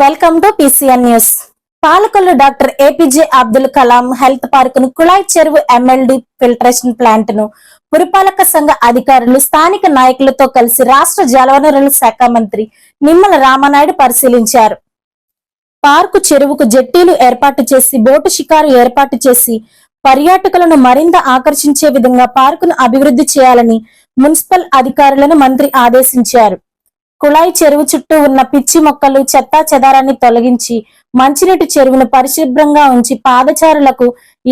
Welcome to PCN news. Palakollu doctor APJ Abdul Kalam health park ను కుళాయి చెరువు ఎంఎల్డి ఫిల్టరేషన్ ప్లాంట్ ను పురపాలక సంఘ అధికారులు స్థానిక నాయకులతో కలిసి రాష్ట్ర జలవనరుల శాఖ మంత్రి నిమ్మల రామానాయుడు పరిశీలించారు. పార్కు చెరువుకు జెట్టీలు ఏర్పాటు చేసి బోటు షికారు ఏర్పాటు చేసి పర్యాటకులను మరింత ఆకర్షించే విధంగా పార్కును అభివృద్ధి చేయాలని మున్సిపల్ అధికారులను మంత్రి ఆదేశించారు. కుళాయి చెరువు చుట్టూ ఉన్న పిచ్చి మొక్కలు చెత్తా చెదారాన్ని తొలగించి మంచినీటి చెరువును పరిశుభ్రంగా ఉంచి పాదచారులకు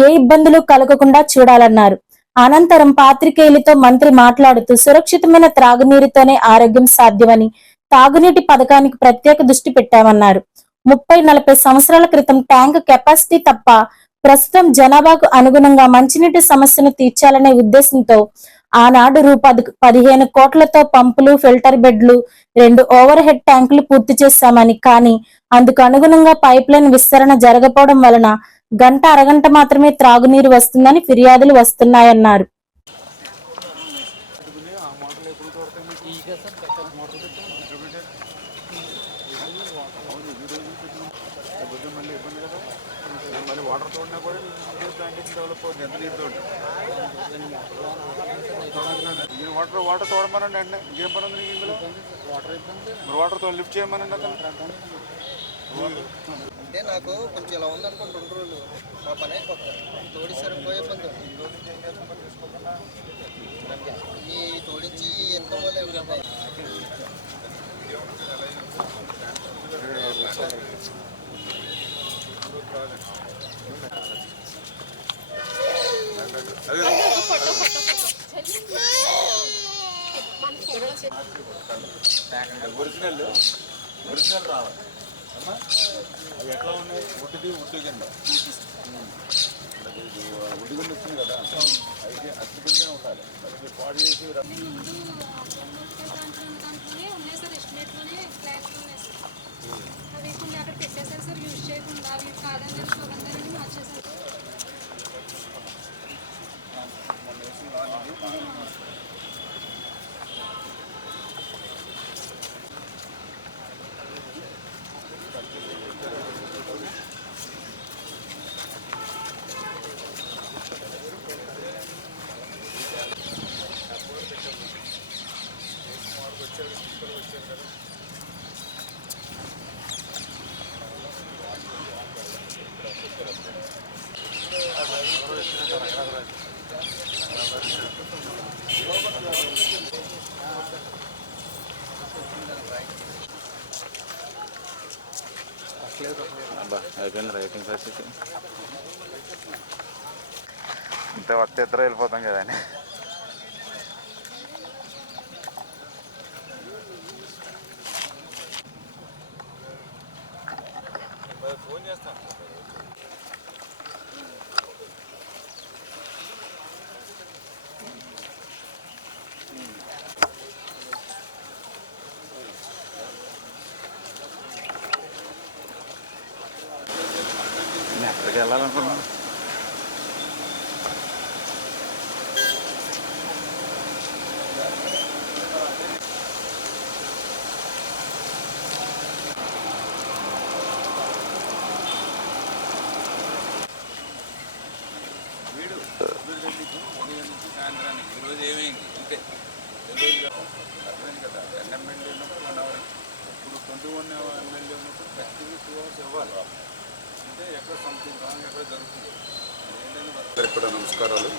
ఏ ఇబ్బందులు కలగకుండా చూడాలన్నారు. అనంతరం పాత్రికేయులతో మంత్రి మాట్లాడుతూ సురక్షితమైన త్రాగునీరుతోనే ఆరోగ్యం సాధ్యమని తాగునీటి పథకానికి ప్రత్యేక దృష్టి పెట్టామన్నారు. 30-40 సంవత్సరాల క్రితం ట్యాంక్ కెపాసిటీ తప్ప ప్రస్తుతం జనాభాకు అనుగుణంగా మంచినీటి సమస్యను తీర్చాలనే ఉద్దేశంతో ఆనాడు రూ.15 కోట్లతో పంపులు, ఫిల్టర్ బెడ్లు, 2 ఓవర్ హెడ్ ట్యాంకులు పూర్తి చేశామని, కానీ అందుకు అనుగుణంగా పైప్ లైన్ విస్తరణ జరగకపోవడం వలన గంట అరగంట మాత్రమే త్రాగునీరు వస్తుందని ఫిర్యాదులు వస్తున్నాయన్నారు. వాటర్ తోడమనండి అండి. ఇంకేం పని ఉంది ఇందులో? వాటర్తో లిఫ్ట్ చేయమనండి అతను. అంటే నాకు కొంచెం ఇలా ఉందనుకోండి, 2 రోజులు మా పని అయిపోతుంది. తోడిసారి పోయే పని ఈ తోడించి ఎంత వల్ల ఒరిజినల్ రావాలి. అవి ఎట్లా ఉన్నాయి? ఉడ్డు కింద వచ్చింది కదా, అయితే అతి కిందే ఉండాలి. అది పాడు చేసి అయిపోయింది రైటింగ్ పరిస్థితి. ఇంత వస్తే ఇద్దరు వెళ్ళిపోతాం కదండి. ఫోన్ చేస్తాను. ఎక్కడికి వెళ్ళాలనుకున్నాను? వీడు సాయంత్రానికి ఈరోజు ఏమైంది అంటే అర్థమైంది కదా. 10 ఎమ్మెల్యే ఉన్నప్పుడు 1 అవర్, ఇప్పుడు 21 ఎమ్మెల్యే ఉన్నప్పుడు ఖచ్చితంగా 2 అవర్స్ ఇవ్వాలి. అంటే ఎక్కడ సంథింగ్ రాంగ్ ఎక్కడ జరుగుతుంది. కూడా నమస్కారాలు.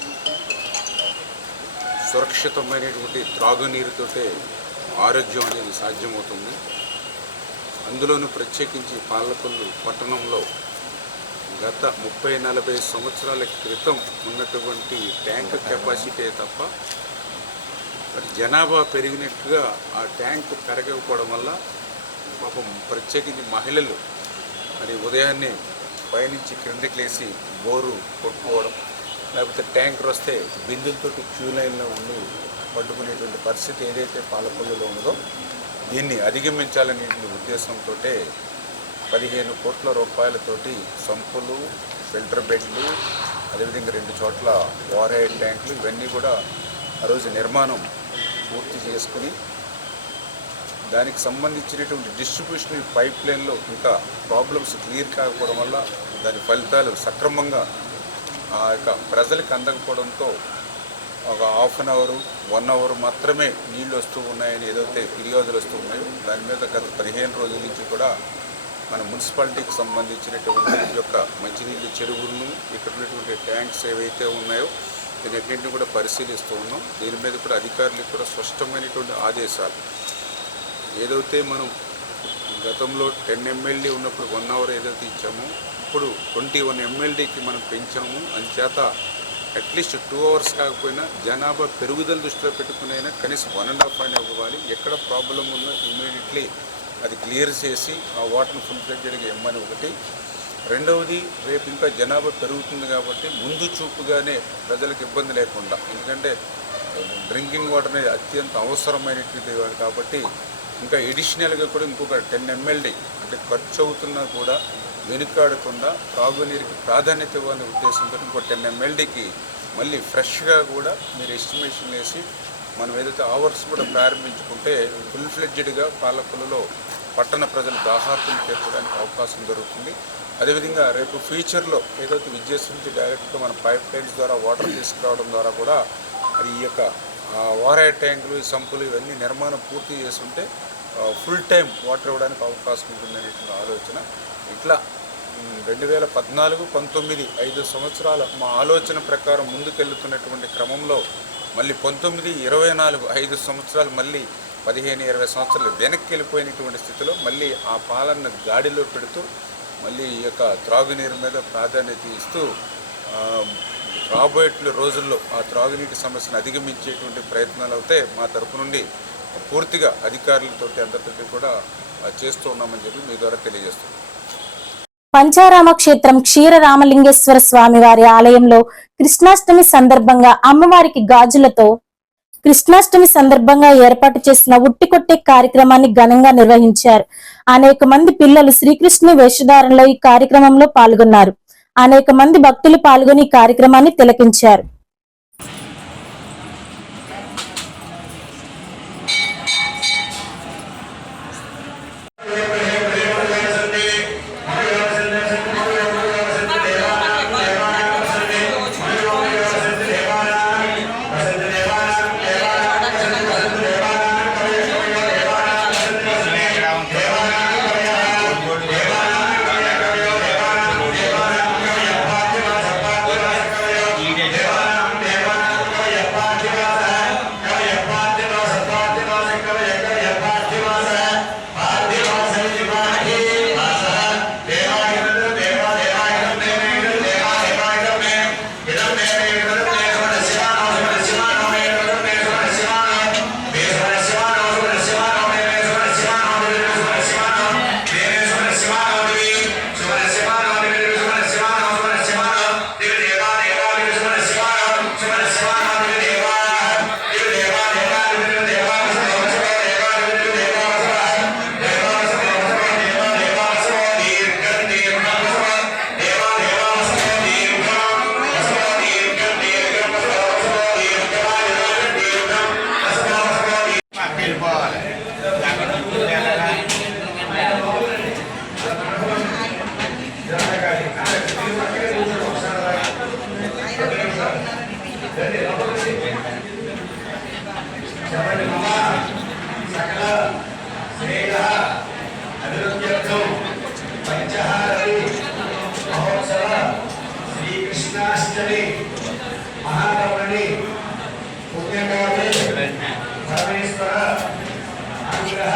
సురక్షితమైనటువంటి త్రాగునీరుతోటే ఆరోగ్యం అనేది సాధ్యమవుతుంది. అందులోనూ ప్రత్యేకించి పాలకొల్లు పట్టణంలో గత 30-40 సంవత్సరాల క్రితం ఉన్నటువంటి ట్యాంక్ కెపాసిటీ తప్ప మరి జనాభా పెరిగినట్టుగా ఆ ట్యాంక్ పెరగకపోవడం వల్ల పాపం ప్రత్యేకించి మహిళలు మరి ఉదయాన్నే పైనుంచి కిందకి లేసి బోరు కొట్టుకోవడం, లేకపోతే ట్యాంకర్ వస్తే బిందులతో క్యూ లైన్లో ఉండి పట్టుకునేటువంటి పరిస్థితి ఏదైతే పాలకొల్లులో ఉన్నదో దీన్ని అధిగమించాలనే ఉద్దేశంతో 15 కోట్ల రూపాయలతోటి సంపులు, ఫిల్టర్ బెడ్లు, అదేవిధంగా 2 చోట్ల ఓవర్ హెడ్ ట్యాంకులు ఇవన్నీ కూడా ఆ రోజు నిర్మాణం పూర్తి చేసుకుని దానికి సంబంధించినటువంటి డిస్ట్రిబ్యూషన్ పైప్ లైన్లో ఇంకా ప్రాబ్లమ్స్ క్లియర్ కాకపోవడం వల్ల దాని ఫలితాలు సక్రమంగా ఆ యొక్క ప్రజలకు అందకపోవడంతో ఒక హాఫ్ అన్ అవర్ 1 అవర్ మాత్రమే నీళ్ళు వస్తూ ఉన్నాయని ఏదైతే ఫిర్యాదులు వస్తూ ఉన్నాయో దాని మీద గత 15 రోజుల నుంచి కూడా మన మున్సిపాలిటీకి సంబంధించినటువంటి ఈ యొక్క మంచినీళ్ళు చెరువులను ఇక్కడ ఉన్నటువంటి ట్యాంక్స్ ఏవైతే ఉన్నాయో దీనిన్నింటినీ కూడా పరిశీలిస్తూ ఉన్నాం. దీని మీద కూడా అధికారులకు కూడా స్పష్టమైనటువంటి ఆదేశాలు ఏదైతే మనం గతంలో 10 MLD ఉన్నప్పుడు 1 అవర్ ఏదైతే ఇచ్చామో ఇప్పుడు 21 MLDకి మనం పెంచాము. అందుచేత అట్లీస్ట్ 2 అవర్స్ కాకపోయినా జనాభా పెరుగుదల దృష్టిలో పెట్టుకునైనా కనీసం 1.5 అయినా ఇవ్వాలి. ఎక్కడ ప్రాబ్లం ఉందో ఇమీడియట్లీ అది క్లియర్ చేసి ఆ వాటర్ని ఫుల్ ఫ్లెడ్జెడ్గా ఇమ్మని ఒకటి. రెండవది రేపు ఇంకా జనాభా పెరుగుతుంది కాబట్టి ముందు చూపుగానే ప్రజలకు ఇబ్బంది లేకుండా, ఎందుకంటే డ్రింకింగ్ వాటర్ అనేది అత్యంత అవసరమైనటువంటి కాబట్టి ఇంకా ఎడిషనల్గా కూడా ఇంకొక 10 MLD అంటే ఖర్చు అవుతున్నా కూడా వెనుకాడకుండా త్రాగునీరుకి ప్రాధాన్యత ఇవ్వాలనే ఉద్దేశంతో ఇంకో 10 MLDకి మళ్ళీ ఫ్రెష్గా కూడా మీరు ఎస్టిమేషన్ వేసి మనం ఏదైతే అవర్స్ కూడా ప్రారంభించుకుంటే ఫుల్ ఫ్లెడ్జెడ్గా పాలకులలో పట్టణ ప్రజలు దాహార్తులు తీర్చడానికి అవకాశం దొరుకుతుంది. అదేవిధంగా రేపు ఫ్యూచర్లో ఏదైతే విద్యుత్ నుంచి డైరెక్ట్గా మన పైప్ లైన్స్ ద్వారా వాటర్ తీసుకురావడం ద్వారా కూడా అది ఈ యొక్క వాటర్ ట్యాంకులు ఈ సంపులు ఇవన్నీ నిర్మాణం పూర్తి చేస్తుంటే ఫుల్ టైం వాటర్ ఇవ్వడానికి అవకాశం ఉంటుందనేటువంటి ఆలోచన. ఇట్లా 2014-19 5 సంవత్సరాల మా ఆలోచన ప్రకారం ముందుకెళ్తున్నటువంటి క్రమంలో మళ్ళీ 19-24 5 సంవత్సరాలు మళ్ళీ 15-20 సంవత్సరాలు వెనక్కి వెళ్ళిపోయినటువంటి స్థితిలో మళ్ళీ ఆ పాలన గాడిలో పెడుతూ మళ్ళీ ఈ యొక్క త్రాగునీరు మీద ప్రాధాన్యత ఇస్తూ రాబోయే రోజుల్లో ఆ త్రాగునీటి సమస్యను అధిగమించేటువంటి ప్రయత్నాలు అయితే మా తరపు నుండి పూర్తిగా అధికారులతోటి అందరితో కూడా చేస్తూ ఉన్నామని చెప్పి మీ ద్వారా తెలియజేస్తున్నాం. పంచారామ క్షేత్రం క్షీర రామలింగేశ్వర స్వామి వారి ఆలయంలో కృష్ణాష్టమి సందర్భంగా ఏర్పాటు చేసిన ఉట్టికొట్టే కార్యక్రమాన్ని ఘనంగా నిర్వహించారు. అనేక మంది పిల్లలు శ్రీకృష్ణుని వేషధారణలో ఈ కార్యక్రమంలో పాల్గొన్నారు. అనేక మంది భక్తులు పాల్గొని ఈ కార్యక్రమాన్ని తిలకించారు. శ్రీకృష్ణాష్టమి మహానవమి పుణ్యకాలే పరమేశ్వర అనుగ్రహ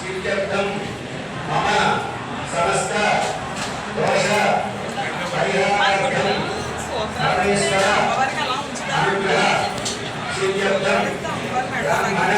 సిద్ధ్యర్థం మమ సమస్త దోష పరిహారార్థం పరమేశ్వర అనుగ్రహ సిద్ధ్యర్థం బ్రాహ్మణ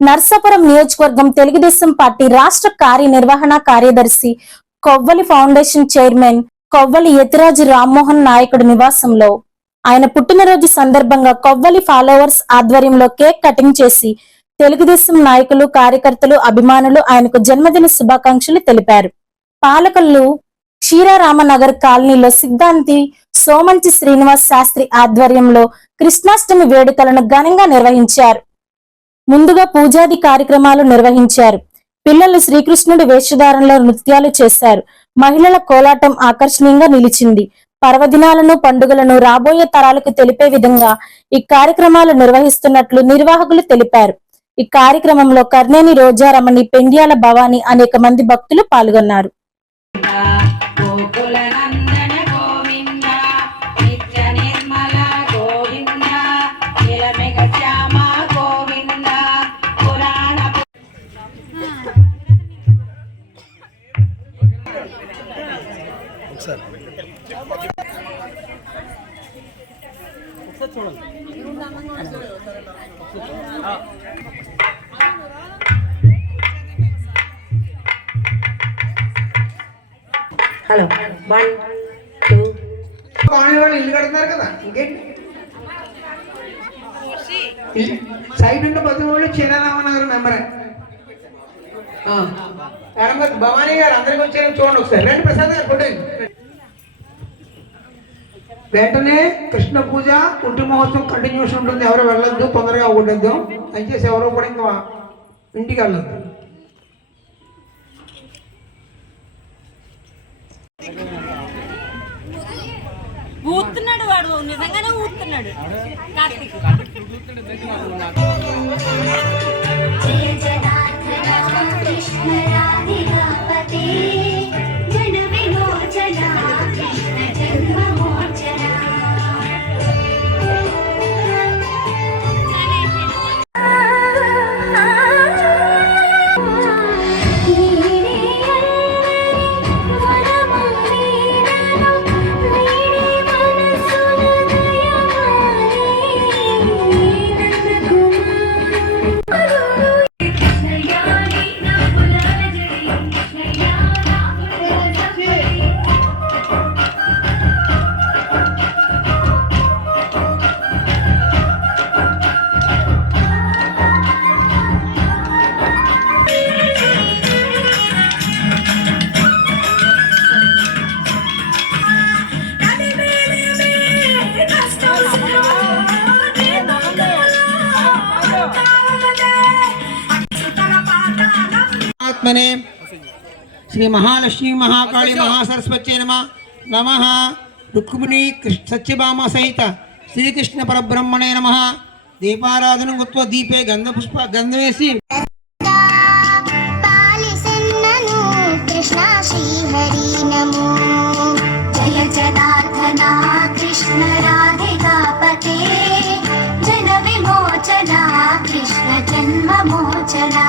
నర్సాపురం నియోజకవర్గం తెలుగుదేశం పార్టీ రాష్ట్ర కార్యనిర్వహణ కార్యదర్శి కొవ్వలి ఫౌండేషన్ చైర్మన్ కొవ్వలి యతిరాజు రామ్మోహన్ నాయకుడు నివాసంలో ఆయన పుట్టినరోజు సందర్భంగా కొవ్వలి ఫాలోవర్స్ ఆధ్వర్యంలో కేక్ కటింగ్ చేసి తెలుగుదేశం నాయకులు, కార్యకర్తలు, అభిమానులు ఆయనకు జన్మదిన శుభాకాంక్షలు తెలిపారు. పాలకొల్లు క్షీరారామనగర్ కాలనీలో సిద్ధాంతి సోమంచి శ్రీనివాస్ శాస్త్రి ఆధ్వర్యంలో కృష్ణాష్టమి వేడుకలను ఘనంగా నిర్వహించారు. ముందుగా పూజాది కార్యక్రమాలు నిర్వహించారు. పిల్లలు శ్రీకృష్ణుడి వేషధారణలో నృత్యాలు చేశారు. మహిళల కోలాటం ఆకర్షణీయంగా నిలిచింది. పర్వదినాలను, పండుగలను రాబోయే తరాలకు తెలిపే విధంగా ఈ కార్యక్రమాలు నిర్వహిస్తున్నట్లు నిర్వాహకులు తెలిపారు. ఈ కార్యక్రమంలో కర్నేని రోజారమణి, పెండ్యాల భవాని అనేక మంది భక్తులు పాల్గొన్నారు. హలో 1 2 కాలనీ వాళ్ళు ఇల్లు కడుతున్నారు కదా, ఇంకేంటి సైడ్ ఉన్న ప్రతి వాళ్ళు చీరారామనగర్ మెంబరే. భవానీ గారు అందరికి వచ్చారు, చూడండి ఒకసారి. రండి ప్రసాద్ గారు ఫోటో. వెంటనే కృష్ణ పూజ కుంటి మహోత్సవం కంటిన్యూషన్ ఉంటుంది. ఎవరు వెళ్ళొద్దు, తొందరగా ఉండొద్దు. దయచేసి ఎవరు కూడా ఇంకా ఇంటికి వెళ్ళొద్దు. ఊతున్నాడు, వాడు నిజంగానే ఊతున్నాడు. శ్రీ మహాలక్ష్మీ మహాకాళి మహాసరస్వతి నమః. రుక్మిణీ సత్యభామ సహిత శ్రీకృష్ణ పరబ్రహ్మణే నమః. దీపారాధన గుత్వ దీపే గంధపుష్ప గంధవేసి కృష్ణ శ్రీహరి నమో. జయ జనార్దనా కృష్ణ రాధికాపతే, జన విమోచనా కృష్ణ జన్మ మోచనా.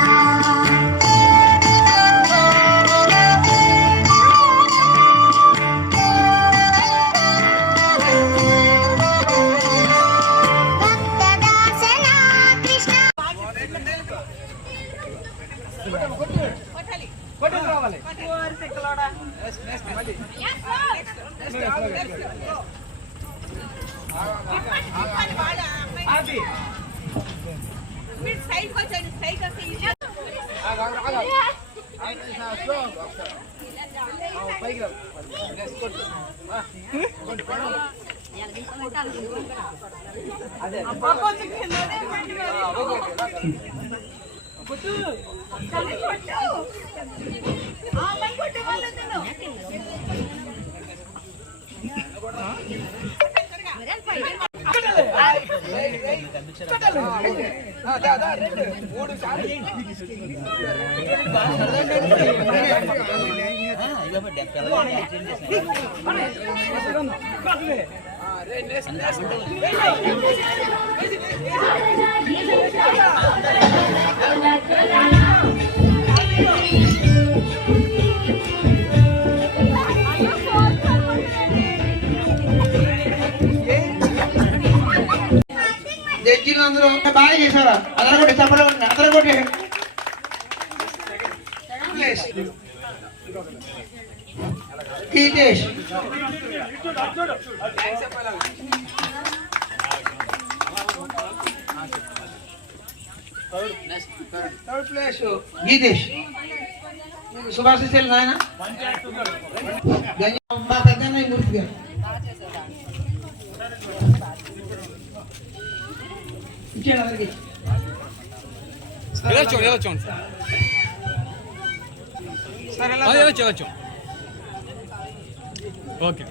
జడ్జిలో చేసిన అందరూ బాగా చేశారా? అదరగొట్టి చెప్పడం అదరగొట్టి గీతేష్, థర్డ్ ప్లేస్ గీతేష్. శుభాశిస్సులు నాయన. మా పెద్దన్నయ్య మూర్తి గారు ఇచ్చేయండి అందరికి. ఓకే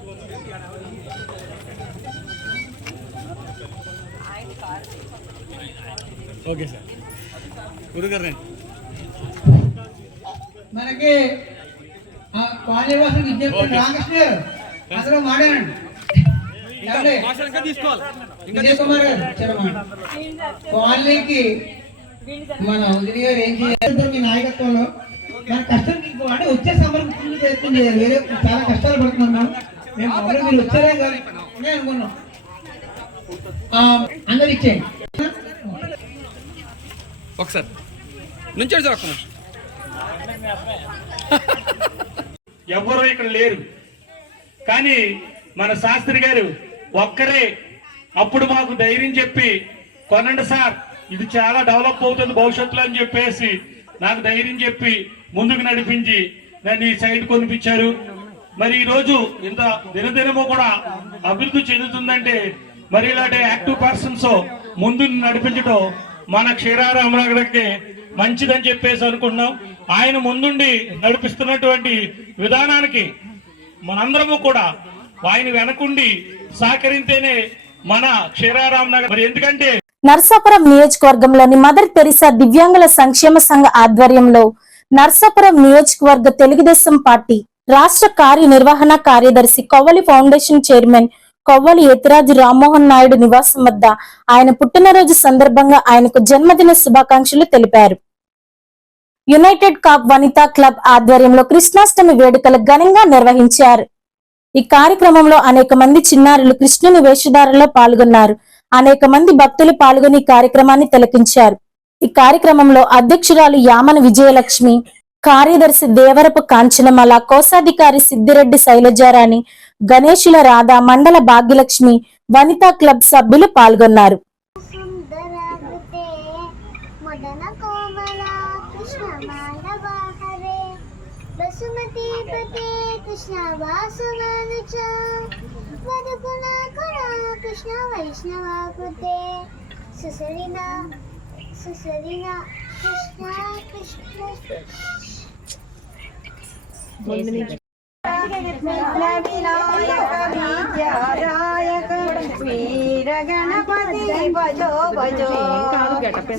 ఓకే సార్ గురుగారు మనకి కాళీవాసం విద్యార్థి రామకృష్ణ గారు అందరూ మాట్లాడండి. విజయ్ కుమార్ గారు చెప్పమా కాలనీకి మన ఉదిరి గారు ఏం చేయాలి మీ నాయకత్వంలో మన కష్టం అంటే వచ్చే సమరం ప్రయత్నం చేయాలి. వేరే చాలా కష్టాలు పడుతున్నాం మేము మామూలుగా మీరు వచ్చారే కానీ అనుకున్నాం. అందరు ఇచ్చేయండి ఒకసారి నుంచండి సార్. ఒక్క ఎవ్వరూ ఇక్కడ లేరు కానీ మన శాస్త్రి గారు ఒక్కరే అప్పుడు మాకు ధైర్యం చెప్పి కొనండి సార్ ఇది చాలా డెవలప్ అవుతుంది భవిష్యత్తులో అని చెప్పేసి నాకు ధైర్యం చెప్పి ముందుకు నడిపించి నన్ను ఈ సైడ్ కొనిపించారు. మరి ఈ రోజు ఇంత దినదినము కూడా అభివృద్ధి చెందుతుందంటే మరి ఇలాంటి యాక్టివ్ పర్సన్స్ ముందు నడిపించడం మన క్షీరారామనగర్కి మంచిదని చెప్పేసి అనుకున్నాం. ఆయన ముందుండి నడిపిస్తున్నటువంటి విధానానికి మనందరము కూడా ఆయన వెనకుండి సహకరిస్తేనే మన క్షీరారామనగర్. మరి ఎందుకంటే నర్సాపురం నియోజకవర్గంలోని మదర్ తెరిసా దివ్యాంగుల సంక్షేమ సంఘ ఆధ్వర్యంలో నర్సాపురం నియోజకవర్గ తెలుగుదేశం పార్టీ రాష్ట్ర కార్యనిర్వహణ కార్యదర్శి కొవ్వలి ఫౌండేషన్ చైర్మన్ కొవ్వలి యతిరాజు రామ్మోహన్ నాయుడు నివాసం వద్ద ఆయన పుట్టినరోజు సందర్భంగా ఆయనకు జన్మదిన శుభాకాంక్షలు తెలిపారు. యునైటెడ్ కాప్ వనితా క్లబ్ ఆధ్వర్యంలో కృష్ణాష్టమి వేడుకలు ఘనంగా నిర్వహించారు. ఈ కార్యక్రమంలో అనేక మంది చిన్నారులు కృష్ణుని వేషధారణలో పాల్గొన్నారు. అనేక మంది భక్తులు పాల్గొని ఈ కార్యక్రమాన్ని తిలకించారు. ఈ కార్యక్రమంలో అధ్యక్షురాలు యామన విజయలక్ష్మి, కార్యదర్శి దేవరపు కాంచనమల, కోశాధికారి సిద్దిరెడ్డి శైలజారాణి, గణేశుల రాధ, మండల భాగ్యలక్ష్మి, వనితా క్లబ్ సభ్యులు పాల్గొన్నారు. కృష్ణ వైష్ణవ కృతే సుసరినా సుసరినా కృష్ణ కృష్ణ వినాయక విద్యాదాయక వీర గణపతి భజో భజో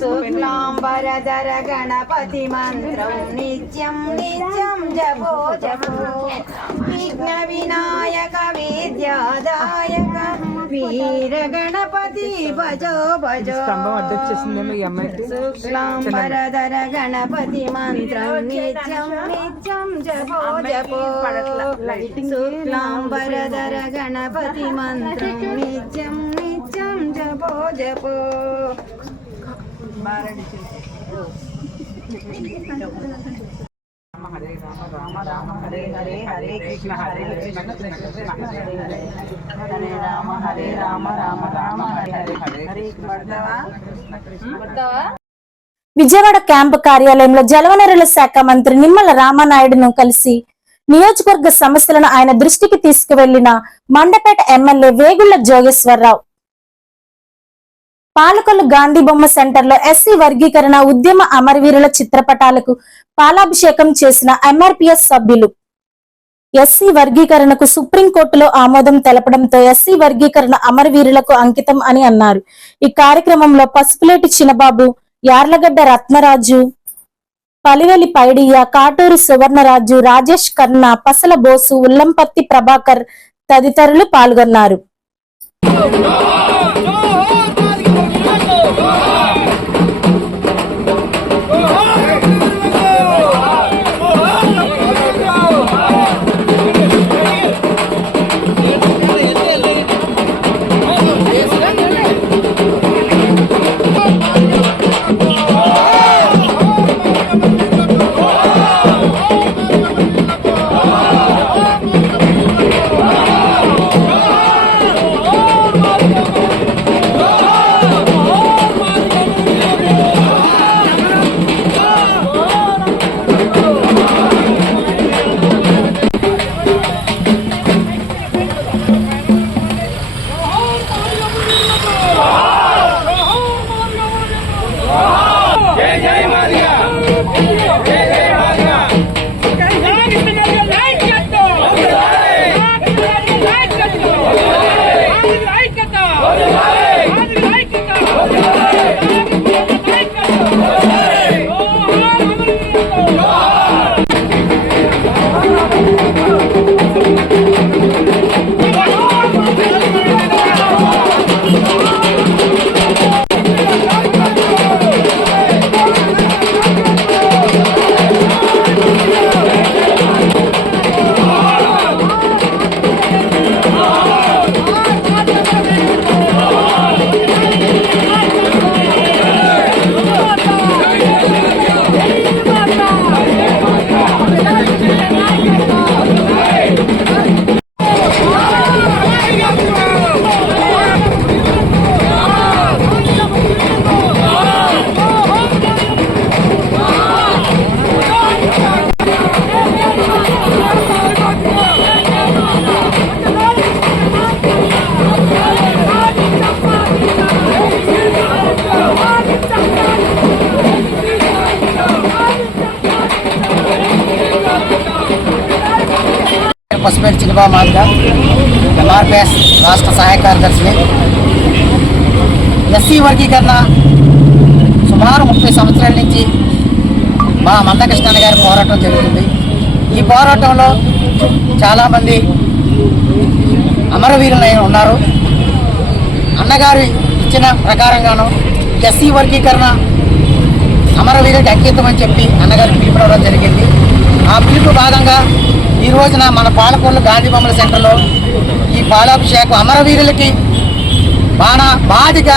శుక్లాంబరధర గణపతి మంత్రం నిత్యం నిత్యం జపో జపో విఘ్న వినాయక విద్యాదాయక వీర గణపతి భజో భజో శుక్లాంబరధర గణపతి మంత్రం నిత్యం నిత్యం జపో జపో శుక్లాంబరధర గణపతి మంత్రం నిత్యం నిత్యం జపో జపో. హరే రామ రామ హరే హరే హరే కృష్ణ హరే కృష్ణ కృష్ణ కృష్ణ హరే హరే హరే రామ హరే రామ రామ రామ హరే హరే హరే పడతావా. విజయవాడ క్యాంపు కార్యాలయంలో జలవనరుల శాఖ మంత్రి నిమ్మల రామానాయుడును కలిసి నియోజకవర్గ సమస్యలను ఆయన దృష్టికి తీసుకువెళ్లిన మండపేట ఎమ్మెల్యే వేగుళ్ల జోగేశ్వరరావు పాలకొల్లు గాంధీ బొమ్మ సెంటర్లో ఎస్సీ వర్గీకరణ ఉద్యమ అమరవీరుల చిత్రపటాలకు పాలాభిషేకం చేసిన ఎంఆర్పీఎస్ సభ్యులు. ఎస్సీ వర్గీకరణకు సుప్రీంకోర్టులో ఆమోదం తెలపడంతో ఎస్సీ వర్గీకరణ అమరవీరులకు అంకితం అని అన్నారు. ఈ కార్యక్రమంలో పసుపులేటి చిన్నబాబు, యార్లగడ్డ రత్నరాజు, పలివెలి పైడియ్య, కాటూరు సువర్ణరాజు, రాజేష్ కర్ణ, పసల బోసు, ఉల్లంపత్తి ప్రభాకర్ తదితరులు పాల్గొన్నారు. పసుపేటి చిన్నబాబు మాదిగా ఎంఆర్పిఎస్ రాష్ట్ర సహాయ కార్యదర్శిని. ఎస్సీ వర్గీకరణ సుమారు 30 సంవత్సరాల నుంచి మా మందకృష్ణ గారి పోరాటం జరుగుతుంది. ఈ పోరాటంలో చాలామంది అమరవీరులు ఉన్నారు. అన్నగారు ఇచ్చిన ప్రకారంగాను ఎస్సీ వర్గీకరణ అమరవీరుడికి అంకితం అని చెప్పి అన్నగారు పిలుపునవడం జరిగింది. ఆ పిలుపు భాగంగా ఈ రోజున మన పాలకొల్లు గాంధీ బొమ్మల సెంటర్లో ఈ పాలాభిషేకం అమరవీరులకి బాధిగా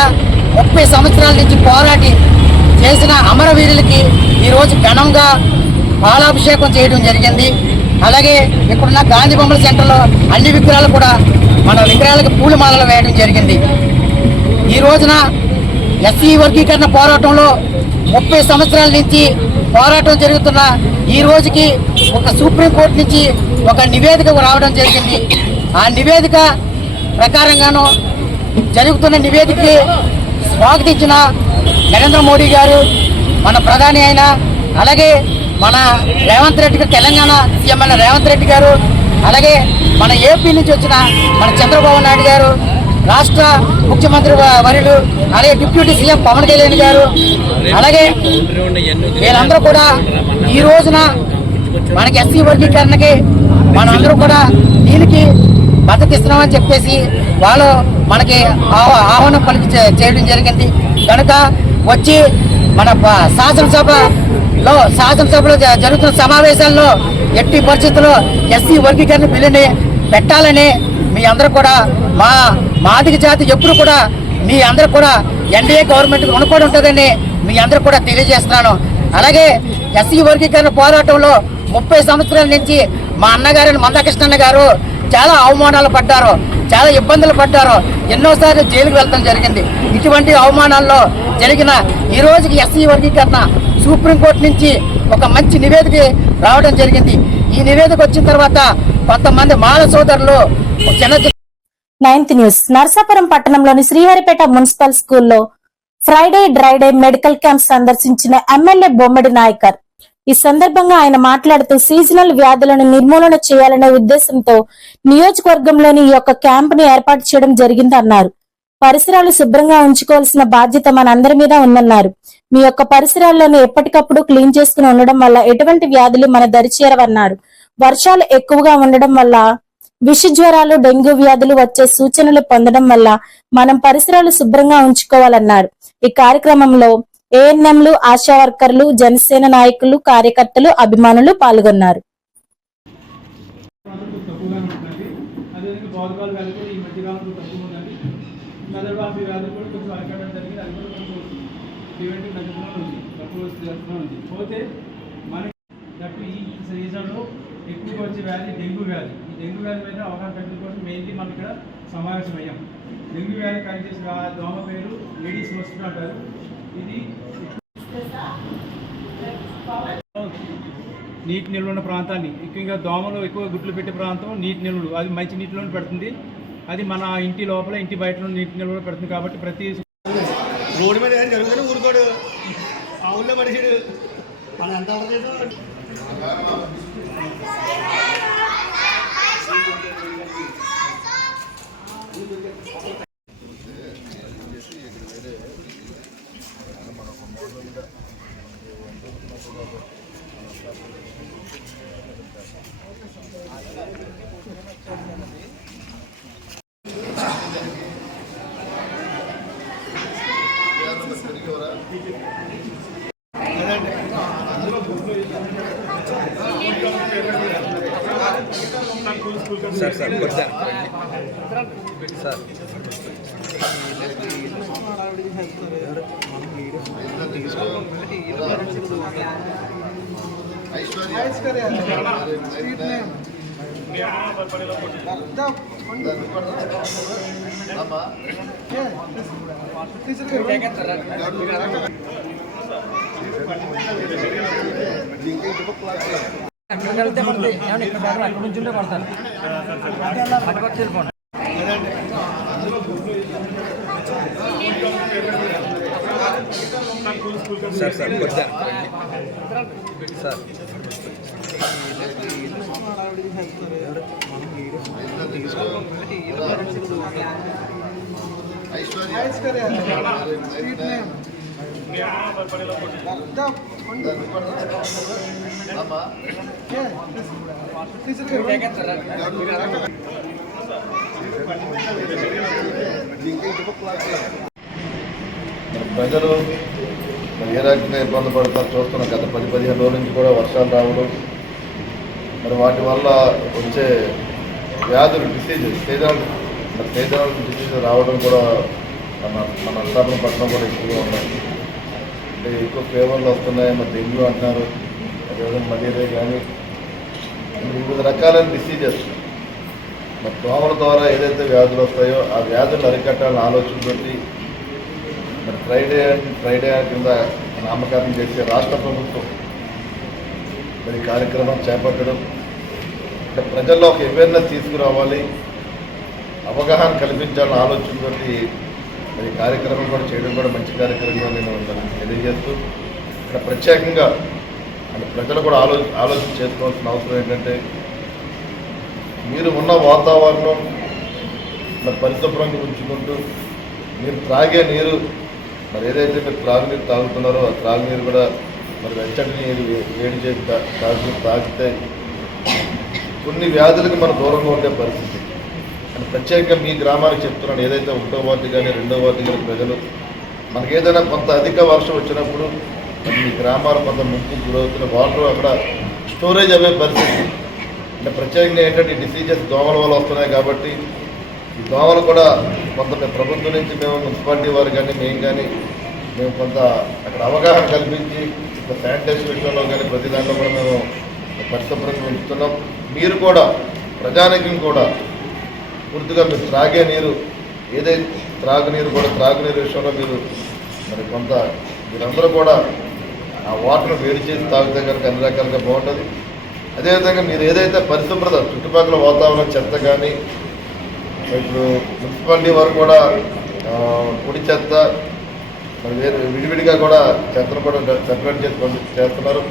30 సంవత్సరాల నుంచి పోరాటి చేసిన అమరవీరులకి ఈరోజు ఘనంగా పాలాభిషేకం చేయడం జరిగింది. అలాగే ఇక్కడున్న గాంధీ బొమ్మల సెంటర్లో అన్ని విగ్రహాలు కూడా మన విగ్రహాలకు పూలమాలలు వేయడం జరిగింది. ఈ రోజున ఎస్సీ వర్గీకరణ పోరాటంలో 30 సంవత్సరాల నుంచి పోరాటం జరుగుతున్న ఈ రోజుకి ఒక సుప్రీంకోర్టు నుంచి ఒక నివేదిక రావడం జరిగింది. ఆ నివేదిక ప్రకారంగాను జరుగుతున్న నివేదికకి స్వాగతించిన నరేంద్ర మోడీ గారు, మన ప్రధాని అయిన, అలాగే మన రేవంత్ రెడ్డి గారు, తెలంగాణ సీఎం అయిన రేవంత్ రెడ్డి గారు, అలాగే మన ఏపీ నుంచి వచ్చిన మన చంద్రబాబు నాయుడు గారు, రాష్ట్ర ముఖ్యమంత్రి వర్యులు, అలాగే డిప్యూటీ సీఎం పవన్ కళ్యాణ్ గారు, అలాగే వీళ్ళందరూ కూడా ఈ రోజున మనకి ఎస్సీ వర్గీకరణకి మనందరూ కూడా దీనికి మద్దతు ఇస్తున్నామని చెప్పేసి వాళ్ళు మనకి ఆహ్వానం పలికి చేయడం జరిగింది. కనుక వచ్చి మన శాసనసభలో జరుగుతున్న సమావేశాల్లో ఎట్టి పరిస్థితుల్లో ఎస్సీ వర్గీకరణ బిల్లుని పెట్టాలని మీ అందరూ కూడా మాదిగ జాతి ఎప్పుడు కూడా మీ అందరూ కూడా ఎన్డీఏ గవర్నమెంట్ రుణపడి ఉంటుందని మీ అందరూ కూడా తెలియజేస్తున్నాను. అలాగే ఎస్సీ వర్గీకరణ పోరాటంలో 30 సంవత్సరాల నుంచి మా అన్నగారైన మందకృష్ణ గారు చాలా అవమానాలు పడ్డారు, చాలా ఇబ్బందులు పడ్డారు, ఎన్నోసార్లు జైలుకు వెళ్ళడం జరిగింది. ఇటువంటి అవమానాల్లో జరిగిన ఈ రోజుకి ఎస్సీ వర్గీకరణ సుప్రీంకోర్టు నుంచి ఒక మంచి నివేదిక రావడం జరిగింది. ఈ నివేదిక వచ్చిన తర్వాత కొంతమంది మాల సోదరులు 9th న్యూస్. నర్సాపురం పట్టణంలోని శ్రీహరిపేట మున్సిపల్ స్కూల్లో ఫ్రైడే డ్రైడే మెడికల్ క్యాంప్ సందర్శించిన ఎమ్మెల్యే బొమ్మడి నాయకర్. ఈ సందర్భంగా ఆయన మాట్లాడుతూ సీజనల్ వ్యాధులను నిర్మూలన చేయాలనే ఉద్దేశంతో నియోజకవర్గంలోని ఈ యొక్క క్యాంపును ఏర్పాటు చేయడం జరిగిందన్నారు. పరిసరాలు శుభ్రంగా ఉంచుకోవాల్సిన బాధ్యత మనందరి మీద ఉందన్నారు. మీ యొక్క పరిసరాలను ఎప్పటికప్పుడు క్లీన్ చేసుకుని ఉండడం వల్ల ఎటువంటి వ్యాధులు మన దరిచేరవన్నారు. వర్షాలు ఎక్కువగా ఉండడం వల్ల విష జ్వరాలు, డెంగ్యూ వ్యాధులు వచ్చే సూచనలు పొందడం వల్ల మనం పరిసరాలు శుభ్రంగా ఉంచుకోవాలన్నారు. ఈ కార్యక్రమంలో ఏఎన్ఎంలు, ఆశా వర్కర్లు, జనసేన నాయకులు, కార్యకర్తలు, అభిమానులు పాల్గొన్నారు. ఎక్కువగా వచ్చే వ్యాధి డెంగ్యూ వ్యాధి. ఈ డెంగ్యూ వ్యాధి మీద అవగాహన కల్పించడం కోసం మెయిన్లీ మనం ఇక్కడ సమావేశమయ్యాం. డెంగ్యూ వ్యాధి కలెక్ట్ చేసిన దోమ పేరు ఏడీస్ మస్కిటో అంటారు. ఇది నీటి నిల్వ ఉన్న ప్రాంతాన్ని, ఎక్కువగా దోమలు ఎక్కువ గుడ్లు పెట్టే ప్రాంతం నీటి నిల్వలు, అది మంచి నీటిలోనే పెడుతుంది. అది మన ఇంటి లోపల, ఇంటి బయట నీటి నిల్వలో పెడుతుంది. కాబట్టి ప్రతి రోడ్డు మీద జరుగుతుంది ఊరుకోడు ఆ ఊళ్ళో మనిషి మన ఎంత సార్ వెళ్తే మనకి అక్కడ నుంచి ఉంటే పడతారు. సార్ ప్రజలు మరి ఏ రకంగా ఇబ్బంది పడతారు చూస్తున్నాం. గత 10-15 రోజుల నుంచి కూడా వర్షాలు రావడం, మరి వాటి వల్ల వచ్చే వ్యాధులు డిసీజెస్ సీజనల్ డిసీజెస్ రావడం కూడా మన నరసాపురం పట్టణం కూడా ఎక్కువగా ఉన్నాయి. అంటే ఎక్కువ ఫీవర్లు వస్తున్నాయి, మరి డెంగ్యూ అంటున్నారు, అదేవిధంగా మలేరియా కానీ వివిధ రకాలైన డిసీజెస్ మరి దోమల ద్వారా ఏదైతే వ్యాధులు వస్తాయో ఆ వ్యాధులు అరికట్టాలని ఆలోచనతోటి మరి ఫ్రైడే కింద నామకరణం చేసే రాష్ట్ర ప్రభుత్వం మరి కార్యక్రమం చేపట్టడం, అంటే ప్రజల్లో ఒక అవేర్నెస్ తీసుకురావాలి, అవగాహన కల్పించాలని ఆలోచనతోటి మరి కార్యక్రమం కూడా చేయడం కూడా మంచి కార్యక్రమంగా నేను తెలియజేస్తూ, ఇక్కడ ప్రత్యేకంగా అంటే ప్రజలు కూడా ఆలోచన చేసుకోవాల్సిన అవసరం ఏంటంటే, మీరు ఉన్న వాతావరణం మరి పరిశుభ్రంగా ఉంచుకుంటూ మీరు త్రాగే నీరు మరి ఏదైతే మీరు త్రాగునీరు తాగుతున్నారో ఆ త్రాగునీరు కూడా మరి వెచ్చటి నీరు వేడి చేసి తాగితే కొన్ని వ్యాధులకు మనం దూరంగా ఉండే పరిస్థితి. అని ప్రత్యేకంగా మీ గ్రామానికి చెప్తున్నాను, ఏదైతే 1వ వార్డు కానీ 2వ వార్డు కానీ ప్రజలు మనకి ఏదైనా కొంత అధిక వర్షం వచ్చినప్పుడు మీ గ్రామాలు కొంత ముందుకు గురవుతున్న వాటర్ అక్కడ స్టోరేజ్ అయ్యే పరిస్థితి. అంటే ప్రత్యేకంగా ఏంటంటే ఈ డిసీజెస్ దోమల వల్ల వస్తున్నాయి కాబట్టి ఈ దోమలు కూడా కొంత ప్రభుత్వం నుంచి మేము మున్సిపాలిటీ వారు కానీ మేము కొంత అక్కడ అవగాహన కల్పించి శానిటైజేషన్ విషయంలో కానీ ప్రతి దాంట్లో కూడా మేము పరిశుభ్రంగా ఉంచుతున్నాం. మీరు కూడా ప్రజానికం కూడా పూర్తిగా మీరు త్రాగే నీరు ఏదైతే త్రాగునీరు విషయంలో మీరు మరి కొంత మీరందరూ కూడా ఆ వాటర్ను వేడి చేసి తాగితే కనుక అన్ని రకాలుగా బాగుంటుంది. అదేవిధంగా మీరు ఏదైతే పరిశుభ్రత చుట్టుపక్కల వాతావరణం చెత్త కానీ ఇప్పుడు మున్సిపాలిటీ వారు కూడా పొడి చెత్త మరి వేరు విడివిడిగా కూడా చెత్తను కూడా సెపరేట్ చేస్తున్నారు.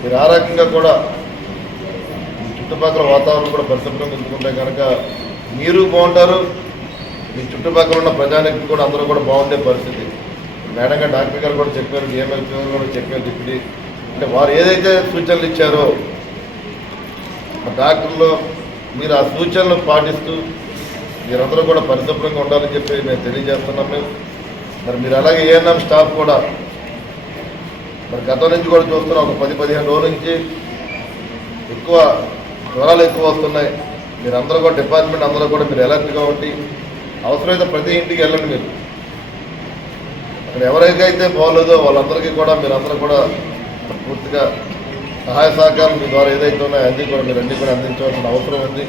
మీరు ఆ రకంగా కూడా చుట్టుపక్కల వాతావరణం కూడా పరిశుభ్రంగా ఉంచుకుంటే కనుక మీరు బాగుంటారు, మీ చుట్టుపక్కల ఉన్న ప్రజానికి కూడా అందరూ కూడా బాగుండే పరిస్థితి. మేడం గారు డాక్టర్ గారు కూడా చెప్పారు, డిఎంఎల్పీ కూడా చెప్పారు. ఇప్పుడు అంటే వారు ఏదైతే సూచనలు ఇచ్చారో డాక్టర్లు మీరు ఆ సూచనలు పాటిస్తూ మీరందరూ కూడా పరిశుభ్రంగా ఉండాలని చెప్పి మేము తెలియజేస్తున్నాం. మరి మీరు అలాగే ఏఎన్ఎం స్టాఫ్ కూడా మరి గతం నుంచి కూడా చూస్తున్నాం, ఒక 10-15 రోజుల నుంచి ఎక్కువ జ్వరాలు ఎక్కువ వస్తున్నాయి. మీరందరూ కూడా డిపార్ట్మెంట్ అందరూ కూడా మీరు అలర్ట్గా ఉండి అవసరమైతే ప్రతి ఇంటికి వెళ్ళండి. మీరు అక్కడ ఎవరికైతే బాగోలేదో వాళ్ళందరికీ కూడా మీరందరూ కూడా పూర్తిగా సహాయ సహకారం మీ ద్వారా ఏదైతే ఉన్నాయో అన్నీ కూడా మీరు అన్నీ కూడా అందించవలసిన అవసరం ఉంది.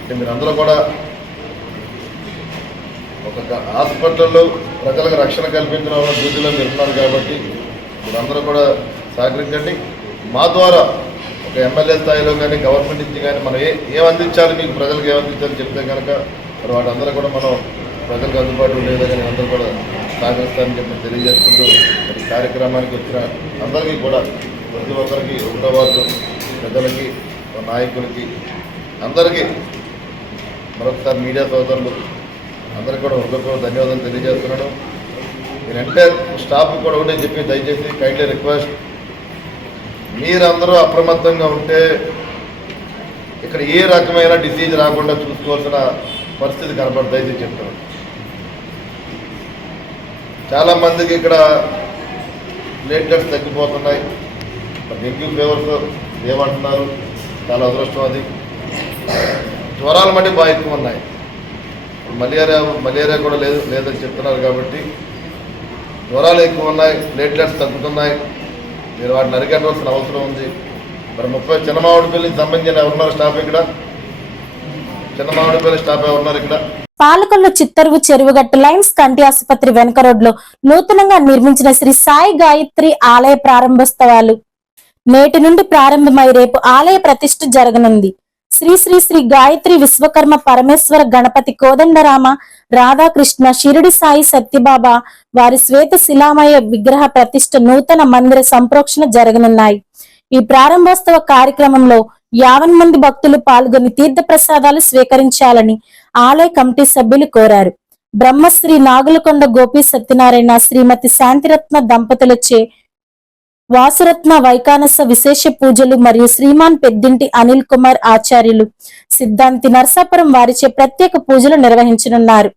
అంటే మీరందరూ కూడా ఒక హాస్పిటల్లో ప్రజలకు రక్షణ కల్పించడం వల్ల డ్యూటీలో మీరు ఉన్నారు కాబట్టి మీరందరూ కూడా సహకరించండి. మా ద్వారా ఒక ఎమ్మెల్యే స్థాయిలో కానీ గవర్నమెంట్ నుంచి కానీ మనం ఏం అందించాలి, మీకు ప్రజలకు ఏమందించాలి చెప్తే కనుక మరి వాటందరూ కూడా మనం ప్రజలకు అందుబాటులో ఉండేదో కానీ అందరూ కూడా సహకరిస్తారని చెప్పి తెలియజేసుకుంటూ ఈ కార్యక్రమానికి వచ్చిన అందరికీ కూడా ప్రతి ఒక్కరికి 1వ వార్డు ప్రజలకి నాయకులకి అందరికీ మరొకసారి మీడియా సోదరులు అందరికీ కూడా హృదయపూర్వక ధన్యవాదాలు తెలియజేస్తున్నాను. నేను ఎంటైర్ స్టాఫ్ కూడా ఒకటే చెప్పి దయచేసి కైండ్లీ రిక్వెస్ట్, మీరందరూ అప్రమత్తంగా ఉంటే ఇక్కడ ఏ రకమైన డిసీజ్ రాకుండా చూసుకోవాల్సిన పరిస్థితి కనపడుతుంది చెప్తున్నాను. చాలామందికి ఇక్కడ ప్లేట్లెట్స్ తగ్గిపోతున్నాయి, డెంగ్యూ ఫీవర్స్ ఏమంటున్నారు, చాలా అదృష్టం అది. జ్వరాలు మట్టి బాగా ఎక్కువ ఉన్నాయి, మలేరియా కూడా లేదని చెప్తున్నారు కాబట్టి జ్వరాలు ఎక్కువ ఉన్నాయి, ప్లేట్లెట్స్ తగ్గుతున్నాయి. మీరు వాటిని అరికట్టవలసిన అవసరం ఉంది. మరి 30 చిన్నమామిడిపల్లికి సంబంధించిన ఎవరున్నారు స్టాఫ్ ఇక్కడ? చిన్నమామిడిపల్లి స్టాఫ్ ఎవరున్నారు ఇక్కడ? పాలకొల్లు చిత్తరువు చెరువుగట్టు లైన్స్ కంటి ఆసుపత్రి వెనుక రోడ్లో నూతనంగా నిర్మించిన శ్రీ సాయి గాయత్రి ఆలయ ప్రారంభోత్సవాలు నేటి నుండి ప్రారంభమై రేపు ఆలయ ప్రతిష్ఠ జరగనుంది. శ్రీ శ్రీ శ్రీ గాయత్రి విశ్వకర్మ పరమేశ్వర గణపతి కోదండరామ రాధాకృష్ణ షిరిడి సాయి సత్యబాబా వారి శ్వేత శిలామయ విగ్రహ ప్రతిష్ఠ నూతన మందిర సంప్రోక్షణ జరగనున్నాయి. ఈ ప్రారంభోత్సవ కార్యక్రమంలో 50 మంది భక్తులు పాల్గొని తీర్థ ప్రసాదాలు స్వీకరించాలని ఆలయ కమిటీ సభ్యులు కోరారు. బ్రహ్మశ్రీ నాగులకొండ గోపి సత్యనారాయణ, శ్రీమతి శాంతిరత్న దంపతులచే వాసురత్న వైకానస విశేష పూజలు మరియు శ్రీమాన్ పెద్దింటి అనిల్ కుమార్ ఆచార్యులు, సిద్ధాంతి నర్సాపురం వారిచే ప్రత్యేక పూజలు నిర్వహించనున్నారు.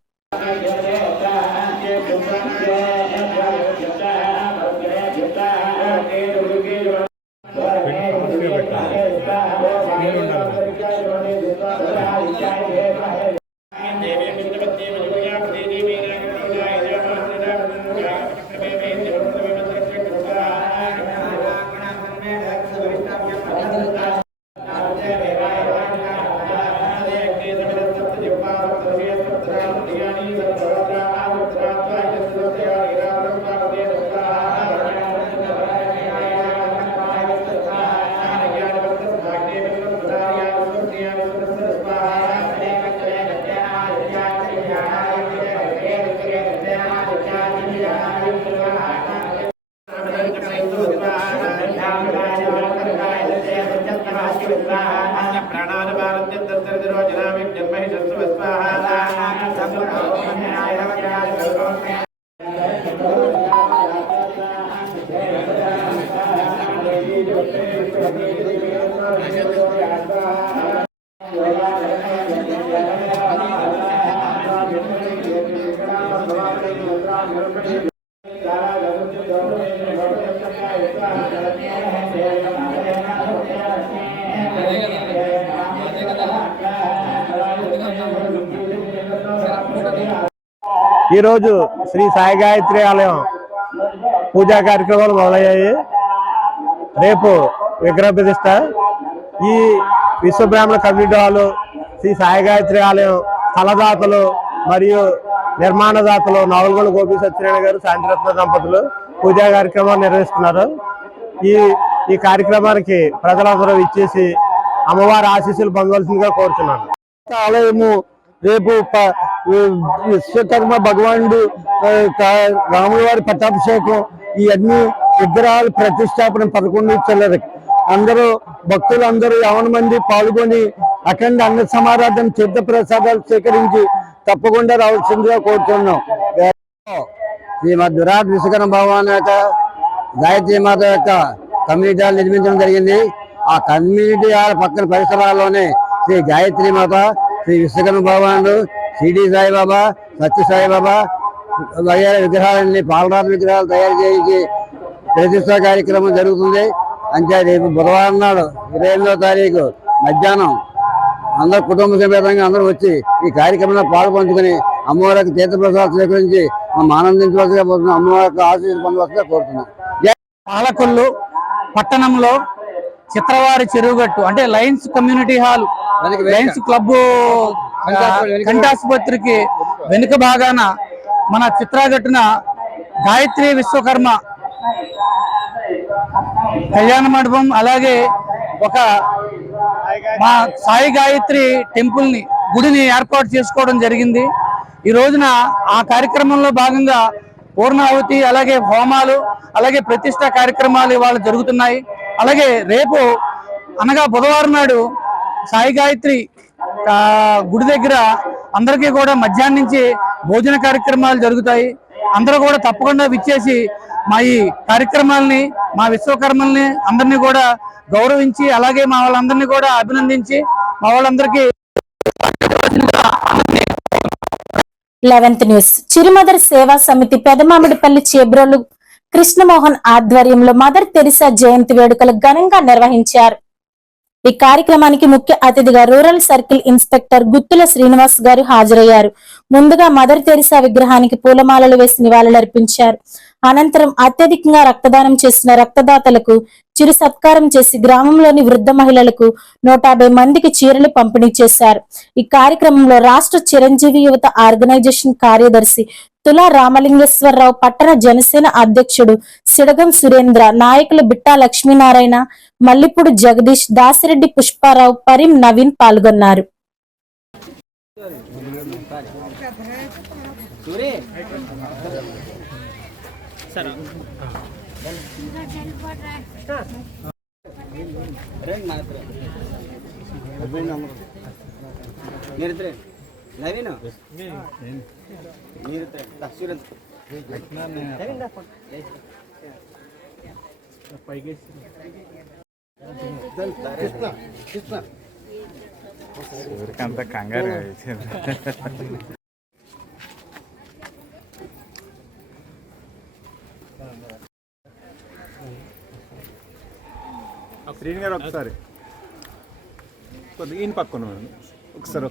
ఈరోజు శ్రీ సాయి గాయత్రి ఆలయం పూజా కార్యక్రమాలు మొదలయ్యాయి. రేపు విగ్రహ ప్రతిష్ట. ఈ విశ్వబ్రాహ్మణ కమ్యూనిటీ హాలు, శ్రీ సాయి గాయత్రి ఆలయం స్థలదాతలు మరియు నిర్మాణదాతలు నాగులకొండ గోపి సత్యనారాయణ గారు, శాంతిరత్న దంపతులు పూజా కార్యక్రమాలు నిర్వహిస్తున్నారు. ఈ కార్యక్రమానికి ప్రజలందరూ ఇచ్చేసి అమ్మవారి ఆశీస్సులు పొందవలసిందిగా కోరుతున్నాను. ఆలయము రేపు విశ్వకర్మ భగవానుడు రాముల వారి పట్టాభిషేకం, ఇవన్నీ విగ్రహాలు ప్రతిష్టాపన 11 చిల్లరకి అందరూ భక్తులందరూ 50 మంది పాల్గొని అఖండ అన్న సమారాధన తీర్థ ప్రసాదాలు స్వీకరించి తప్పకుండా రావాల్సిందిగా కోరుతున్నాం. శ్రీమద్ విరాట్ విశ్వకర్మ భగవాన్ యొక్క గాయత్రి మాత యొక్క కమ్యూనిటీ హాల్ నిర్మించడం జరిగింది. ఆ కమ్యూనిటీ హాల్ పక్కన పరిసరాల్లోనే శ్రీ గాయత్రి మాత, శ్రీ విశ్వకర్మ భగవానుడు, షిరిడి సాయిబాబా, సత్య సాయిబాబా వగైరా విగ్రహాలన్నీ పాలరాతి విగ్రహాలు తయారు చేయించి ప్రతిష్ఠా కార్యక్రమం జరుగుతుంది. అంటే రేపు బుధవారం నాడు 28వ తారీఖు మధ్యాహ్నం అందరూ కుటుంబ సమేతంగా అందరూ వచ్చి ఈ కార్యక్రమంలో పాల్పంచుకుని అమ్మవారికి తీర్థప్రసాదం స్వీకరించి మనం ఆనందించవలసిగా పోతున్నాం. అమ్మవారికి ఆశీస్సులు పొందవలసిగా కోరుతున్నాం. పాలకొల్లు పట్టణంలో చిత్రవారి చెరువుగట్టు అంటే lions community hall, lions club కంటాసుపత్రికి వెనుక భాగాన మన చిత్రాగట్టున గాయత్రి విశ్వకర్మ కళ్యాణ మండపం, అలాగే ఒక మా సాయి గాయత్రి టెంపుల్ ని గుడిని ఏర్పాటు చేసుకోవడం జరిగింది. ఈ రోజున ఆ కార్యక్రమంలో భాగంగా పూర్ణాహుతి, అలాగే హోమాలు, అలాగే ప్రతిష్ఠా కార్యక్రమాలు ఇవాళ జరుగుతున్నాయి. అలాగే రేపు అనగా బుధవారం నాడు సాయి గాయత్రి గుడి దగ్గర అందరికీ కూడా మధ్యాహ్నం నుంచి భోజన కార్యక్రమాలు జరుగుతాయి. అందరూ కూడా తప్పకుండా విచ్చేసి మా ఈ కార్యక్రమాలని, మా విశ్వకర్మల్ని అందరినీ కూడా గౌరవించి, అలాగే మా వాళ్ళందరినీ కూడా అభినందించి మా వాళ్ళందరికీ 11th న్యూస్. చిరుమదర్ సేవా సమితి పెదమామిడిపల్లి చేబ్రోలు కృష్ణమోహన్ ఆధ్వర్యంలో మదర్ తెరిసా జయంతి వేడుకలు ఘనంగా నిర్వహించారు. ఈ కార్యక్రమానికి ముఖ్య అతిథిగా రూరల్ సర్కిల్ ఇన్స్పెక్టర్ గుత్తుల శ్రీనివాస్ గారు హాజరయ్యారు. ముందుగా మదర్ తెరిసా విగ్రహానికి పూలమాలలు వేసి నివాళులర్పించారు. అనంతరం అత్యధికంగా రక్తదానం చేసిన రక్తదాతలకు చిరు సత్కారం చేసి గ్రామంలోని వృద్ధ మహిళలకు 150 మందికి చీరలు పంపిణీ చేశారు. ఈ కార్యక్రమంలో రాష్ట్ర చిరంజీవి యువత ఆర్గనైజేషన్ కార్యదర్శి తులా రామలింగేశ్వరరావు, పట్టణ జనసేన అధ్యక్షుడు సిడగం సురేంద్ర, నాయకులు బిట్టా లక్ష్మీనారాయణ, మల్లిపూడి జగదీష్, దాసిరెడ్డి పుష్పారావు, పరిం నవీన్ పాల్గొన్నారు. అంత కంగారు శ్రీని గారు ఒకసారి కొద్దిగా ఈయన పక్కన ఒకసారి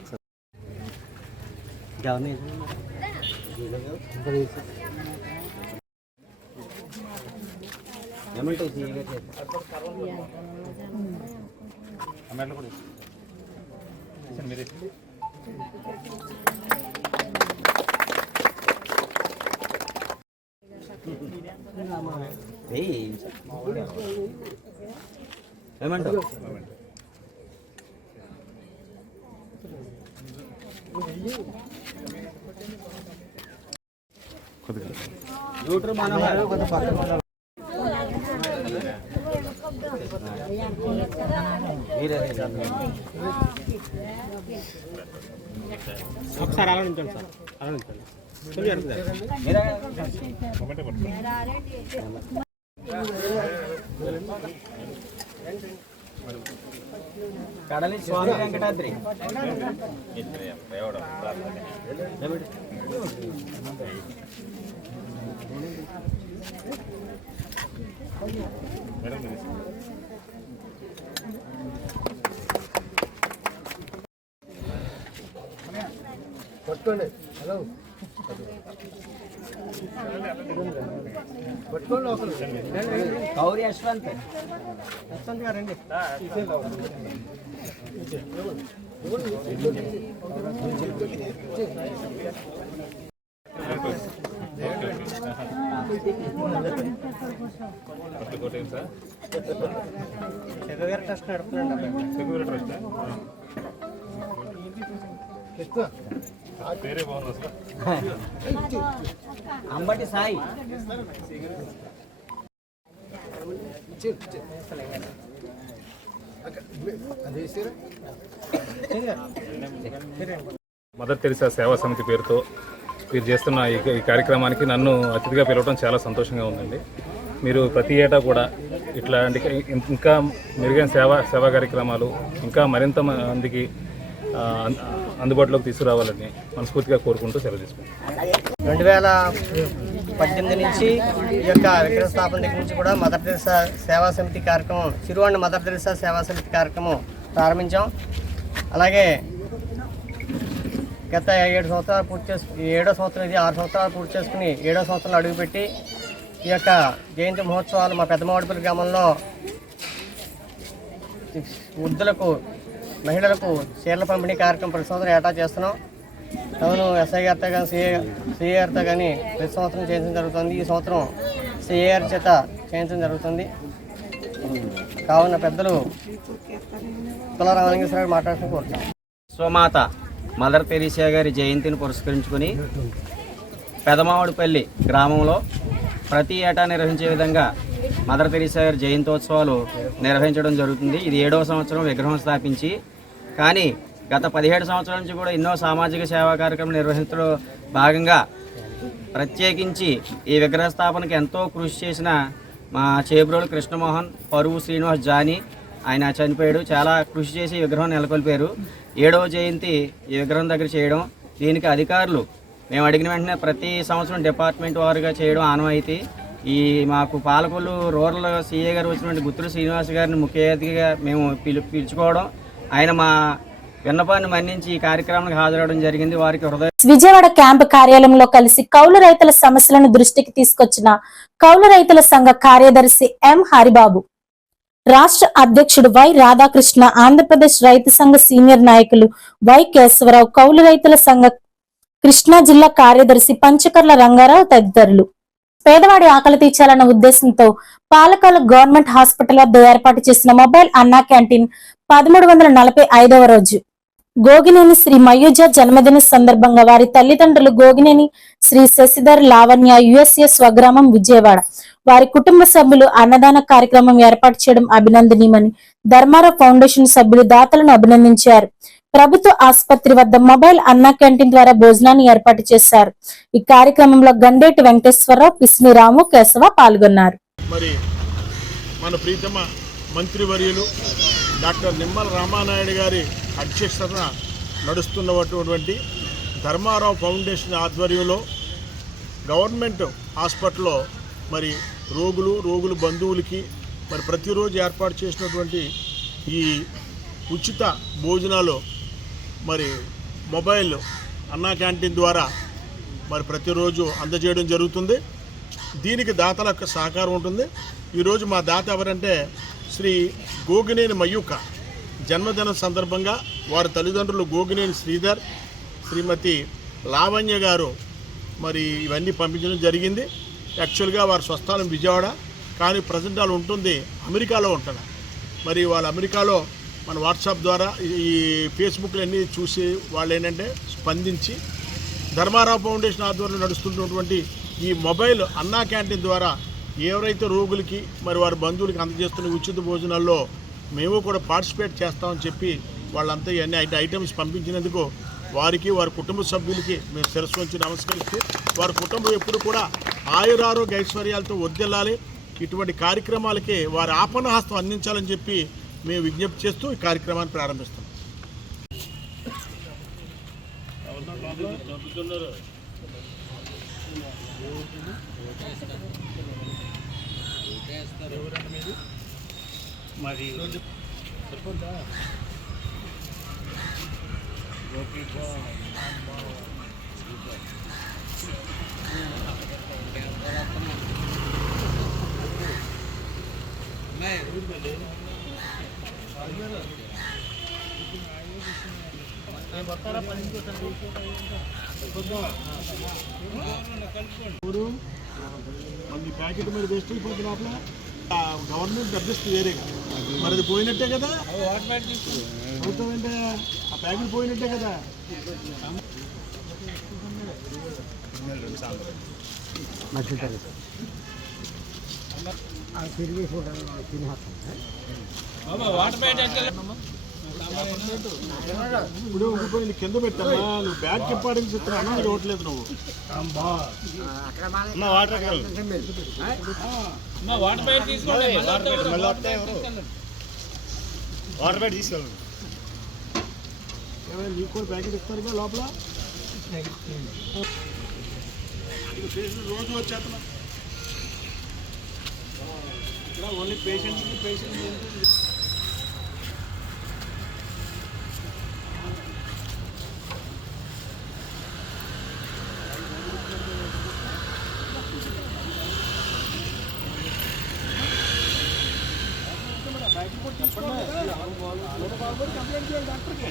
ఏమంటారు ఒకసారి అలా ఉంచండి సార్, అలా ఉంచండి. కడలి స్వామి వెంకటాద్రి పట్టుకోండి. హలో పట్టుకోండి. ఒకరు గౌరీ యశ్వంత్ గారండి. ట్రస్ట్ నడుపుతున్నాడు. అంబటి సాయి మదర్ తెరిసా సేవా సమితి పేరుతో మీరు చేస్తున్న ఈ కార్యక్రమానికి నన్ను అతిథిగా పిలవడం చాలా సంతోషంగా ఉందండి. మీరు ప్రతి ఏటా కూడా ఇట్లాంటి ఇంకా మెరుగైన సేవా కార్యక్రమాలు ఇంకా మరింత మందికి అందుబాటులోకి తీసుకురావాలని మనస్ఫూర్తిగా కోరుకుంటూ సెలవు తీసుకుంటాం. 2018 నుంచి ఈ యొక్క విగ్రహ స్థాపన దగ్గర నుంచి కూడా మదర్ తెరిసా సేవా సమితి కార్యక్రమం, చిరువాండ మదర్ తెరిసా సేవా సమితి కార్యక్రమం ప్రారంభించాం. అలాగే గత 7 సంవత్సరాలు పూర్తి చేసుకుని 7వ సంవత్సరం ఇది 6 సంవత్సరాలు పూర్తి చేసుకుని 7వ సంవత్సరంలో అడుగుపెట్టి ఈ యొక్క జయంతి మహోత్సవాలు మా పెద్దమామిడిపల్లి గ్రామంలో వృద్ధులకు, మహిళలకు చీరల పంపిణీ కార్యక్రమం ప్రతి సంవత్సరం ఏటా చేస్తున్నాం. టౌను ఎస్ఐ గారితో కానీ సిఏ గారితో కానీ ప్రతి సంవత్సరం చేయించడం జరుగుతుంది. ఈ సంవత్సరం సిఏ గారి చేత చేయించడం జరుగుతుంది. కావున పెద్దలు తులారామలింగేశ్వర మాట్లాడుతూ కోరుతున్నాం. స్వమాత మదర్ తెరిసా గారి జయంతిని పురస్కరించుకొని పెదమామిడిపల్లి గ్రామంలో ప్రతి ఏటా నిర్వహించే విధంగా మదర్ తెరిసా గారి జయంతోత్సవాలు నిర్వహించడం జరుగుతుంది. ఇది 7వ సంవత్సరం విగ్రహం స్థాపించి, కానీ గత 17 సంవత్సరాల నుంచి కూడా ఎన్నో సామాజిక సేవా కార్యక్రమాలు నిర్వహించడం భాగంగా ప్రత్యేకించి ఈ విగ్రహ స్థాపనకి ఎంతో కృషి చేసిన మా చేబ్రోలు కృష్ణమోహన్, పరువు శ్రీనివాస్ జానీ, ఆయన చనిపోయాడు. చాలా కృషి చేసి విగ్రహం నెలకొల్పారు. 7వ జయంతి ఈ విగ్రహం దగ్గర చేయడం, దీనికి అధికారులు మేము అడిగిన వెంటనే ప్రతి సంవత్సరం డిపార్ట్మెంట్ వారుగా చేయడం ఆనవాయితీ. ఈ మాకు పాలకొల్లు రూరల్ సిఏ గారు వచ్చినటువంటి గుత్తులు శ్రీనివాస్ గారిని ముఖ్య అతిథిగా మేము పిలుచుకోవడం, ఆయన మా విన్నపాన్ని మన్నించి ఈ కార్యక్రమానికి హాజరవడం జరిగింది. వారికి విజయవాడ క్యాంపు కార్యాలయంలో కలిసి కౌలు రైతుల సమస్యలను దృష్టికి తీసుకొచ్చిన కౌలు రైతుల సంఘ కార్యదర్శి ఎం హరిబాబు, రాష్ట్ర అధ్యక్షుడు వై రాధాకృష్ణ, ఆంధ్రప్రదేశ్ రైతు సంఘ సీనియర్ నాయకులు వై కేశవరావు, కౌలు రైతుల సంఘ కృష్ణా జిల్లా కార్యదర్శి పంచకర్ల రంగారావు తదితరులు. పేదవాడి ఆకలి తీర్చాలన్న ఉద్దేశంతో పాలకొల్లు గవర్నమెంట్ హాస్పిటల్ వద్ద ఏర్పాటు చేసిన మొబైల్ అన్నా క్యాంటీన్ 1345వ రోజు గోగినేని శ్రీ మయూజ జన్మదిన సందర్భంగా వారి తల్లిదండ్రులు గోగినేని శ్రీ శశిధర్ లావణ్య, USA స్వగ్రామం విజయవాడ, వారి కుటుంబ సభ్యులు అన్నదాన కార్యక్రమం ఏర్పాటు చేయడం అభినందనీయమని ధర్మారావు ఫౌండేషన్ సభ్యులు దాతలను అభినందించారు. ప్రభుత్వ ఆసుపత్రి వద్ద మొబైల్ అన్నా క్యాంటీన్ ద్వారా భోజనాన్ని ఏర్పాటు చేశారు. ఈ కార్యక్రమంలో గండేటి వెంకటేశ్వరరావు, పిస్ని రాము, కేశవ పాల్గొన్నారు. మరి మన ప్రీతమ మంత్రివర్యులు డాక్టర్ నిమ్మల రామానాయుడు గారి అధ్యక్షతన నడుస్తున్నటువంటి ధర్మారావు ఫౌండేషన్ ఆధ్వర్యంలో గవర్నమెంట్ హాస్పిటల్లో మరి రోగులు బంధువులకి మరి ప్రతిరోజు ఏర్పాటు చేసినటువంటి ఈ ఉచిత భోజనాలు మరి మొబైల్ అన్నా క్యాంటీన్ ద్వారా మరి ప్రతిరోజు అందజేయడం జరుగుతుంది. దీనికి దాతల యొక్క సహకారం ఉంటుంది. ఈరోజు మా దాత ఎవరంటే శ్రీ గోగినేని మయూక జన్మదినం సందర్భంగా వారి తల్లిదండ్రులు గోగినేని శ్రీధర్, శ్రీమతి లావణ్య గారు మరి ఇవన్నీ పంపించడం జరిగింది. యాక్చువల్గా వారి స్వస్థలం విజయవాడ, కానీ ప్రజెంట్ వాళ్ళు ఉంటుంది అమెరికాలో ఉంటున్నారు. మరి వాళ్ళు అమెరికాలో మన వాట్సాప్ ద్వారా ఈ ఫేస్బుక్లు అన్నీ చూసి వాళ్ళు ఏంటంటే స్పందించి ధర్మారావు ఫౌండేషన్ ఆధ్వర్యంలో నడుస్తున్నటువంటి ఈ మొబైల్ అన్నా క్యాంటీన్ ద్వారా ఎవరైతే రోగులకి మరి వారి బంధువులకి అందజేస్తున్న ఉచిత భోజనాల్లో మేము కూడా పార్టిసిపేట్ చేస్తామని చెప్పి వాళ్ళంతా ఇవన్నీ ఐటమ్స్ పంపించినందుకు వారికి వారి కుటుంబ సభ్యులకి మేము శిరస్సు వంచి నమస్కరిస్తూ వారి కుటుంబం ఎప్పుడు కూడా ఆయురారోగ్య ఐశ్వర్యాలతో వర్ధిల్లాలి, ఇటువంటి కార్యక్రమాలకి వారి ఆపన్న హస్తం అందించాలని చెప్పి మేము విజ్ఞప్తి చేస్తూ ఈ కార్యక్రమాన్ని ప్రారంభిస్తాం. మన ప్యాకెట్ మరి వేస్ట్ అయిపోతుంది లోపల గవర్నమెంట్ డబ్బిస్తుంది వేరేగా, మరి అది పోయినట్టే కదా అవుతామంటే ఆ ప్యాకెట్ పోయినట్టే కదా. ఇప్పుడు ఇంకొకటి కింద పెట్టామా, నువ్వు బ్యాగ్ చెప్పాడని చెప్తున్నా అన్నా ఇవ్వట్లేదు నువ్వు. నీకు కూడా ప్యాకెట్ ఇస్తారు లోపల. రోజు వచ్చేస్తున్నా ఇక్కడ ఓన్లీ పేషెంట్స్ కంప్లైంట్ చేయాలి డాక్టర్కి.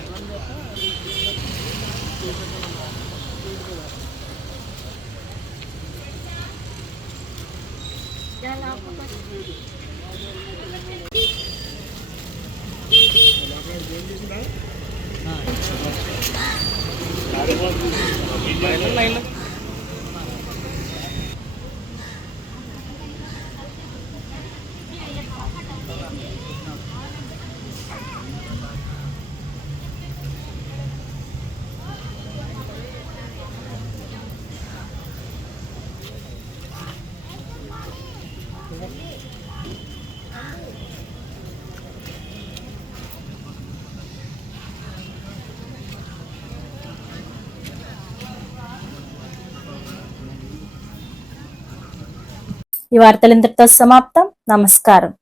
ఈ వార్తలు ఇంతటితో సమాప్తం. నమస్కారం.